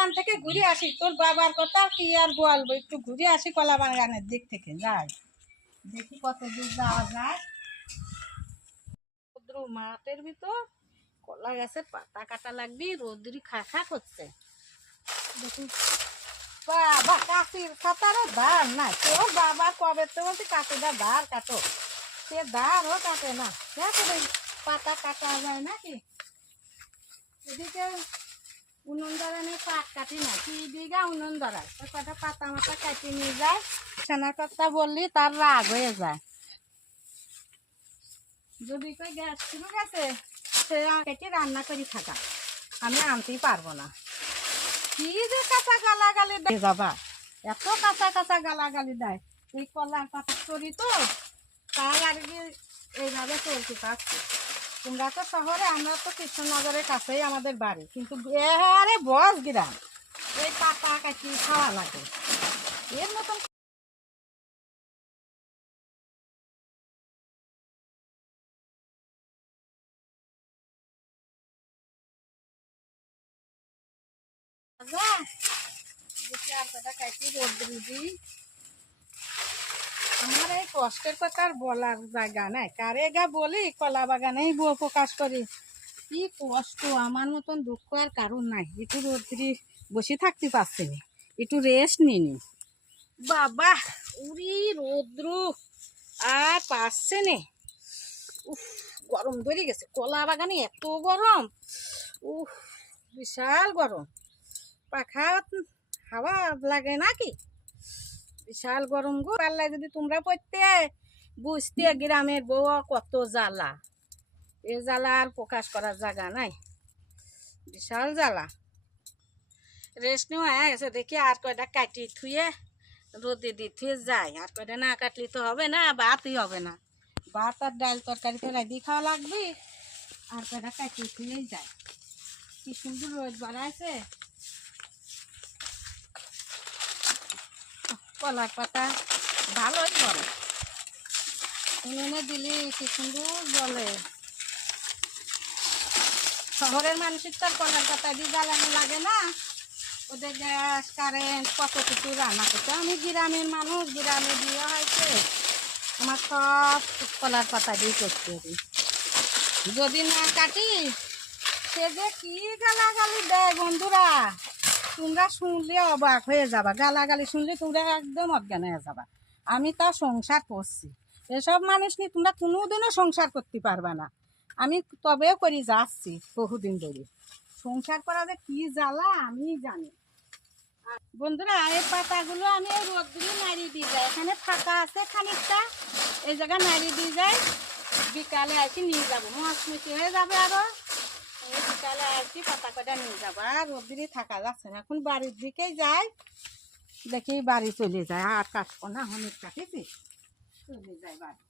বাগান থেকে ঘুরে আসি। তোর বাবার কথা কি আর বলব? একটু ঘুরে আসি কলা বাগানের দিক থেকে যাই। দেখি কত দূর যাওয়া যায়। রৌদ্র মাঠের ভিতর কলা গাছের পাতা কাটা লাগবি রোদ্রি খা খা করছে দেখি। বাবা কাশির খাতারও ধার না তোর বাবা কবে তো বলছি কাকুটা ধার কাটো। সে ধারও কাটে না। দেখো পাতা কাটা যায় নাকি? এদিকে উনুন ধরানে পাট কাটি না কি দিঘা উনুন ধরায় ওই পাতা মাথা কাটি নিয়ে যায় সেনার কথা বললি তার রাগ হয়ে যায়। যদি কই গ্যাস শুরু গেছে সে কেটে রান্না করি থাকা আমি আনতেই পারব না। কি যে কাঁচা গালাগালি দেয় বাবা, এত কাঁচা কাঁচা গালাগালি দেয়। এই কলার পাতা করি তো তাই আর কি এইভাবে চলতে পারছি তোমরা তো শহরে, আমরা তো কৃষ্ণনগরের কাছেই আমাদের বাড়ি। কিন্তু আরে বস গ্রাম। এই পাতা কাটি খাওয়া লাগে। এর মতন কটা রোদ্রু দিই। আমার এই কষ্টের কথা আর বলার জায়গা নাই। কারে গা বলি, কলা বাগানেই বউ প্রকাশ করি। কি কষ্ট, আমার মতন দুঃখ আর কারণ নাই। একটু রোদ্রি বসে থাকতে পারছি না। একটু রেস্ট নিনি বাবা, উরি রৌদ্র আর পারছে নে। উফ, গরম ধরে গেছে। কলা বাগানে এত গরম। উফ, বিশাল গরম। পাখা হাওয়া লাগে নাকি? বিশাল গরম গো। পাল্লায় যদি তোমরা পড়তে বুঝতে গ্রামের বউ কত জ্বালা। এ জ্বালা আর প্রকাশ করার জায়গা নাই। বিশাল জ্বালা। রেস্ট নেওয়া গেছে দেখি আর কয়টা কাটি থুয়ে রোদে দিয়ে থুয়ে যায় আর কয়টা না কাটলে তো হবে না ভাতই হবে না। ভাত আর ডাল তরকারি ফেলাই দিয়ে খাওয়া লাগবে। আর কয়টা কাটি থুয়েই যায় কি সুন্দর রোদ বাড়াইছে। কলার পাতা, ভালোই বলে। উনুনে দিলি, কি সুন্দর বলে। শহরের মানুষের তো কলার পাতা দিয়ে জ্বালানো লাগে না। ওদের গ্যাস, কারেন্ট, কত কিছু রান্না করতে আমি গ্রামের মানুষ, গ্রামে দিয়ে হয়েছে। আমার সব কলার পাতা দিয়ে করতে হবে। যদি না কাটি, সে যে কি গালাগালি দেয় বন্ধুরা। তোমরা শুনলে অবাক হয়ে যাবা, গালাগালি শুনলে তোমরা একদম অজ্ঞান হয়ে যাবা। আমি তা সংসার করছি। এসব মানুষ নিয়ে তোমরা কোনোদিনও সংসার করতে পারবে না। আমি তবেও করি যাচ্ছি বহুদিন ধরে। সংসার করা যে কি জ্বালা, আমি জানি। বন্ধুরা, এই পাতাগুলো আমি রোদ্দুরে নাড়িয়ে দিয়ে যাই। এখানে ফাঁকা আছে খানিকটা। এই জায়গায় নাড়িয়ে দিয়ে যাই। বিকালে আসি, নিয়ে যাব। মচমচি হয়ে যাবে আরও। পাতা কটা নিয়ে থাকা না। বাড়ির দিকেই দেখি বাড়ি চলে যায়। আর কাটবো না, অনেক কাটেছি চলে যায় বাড়ি।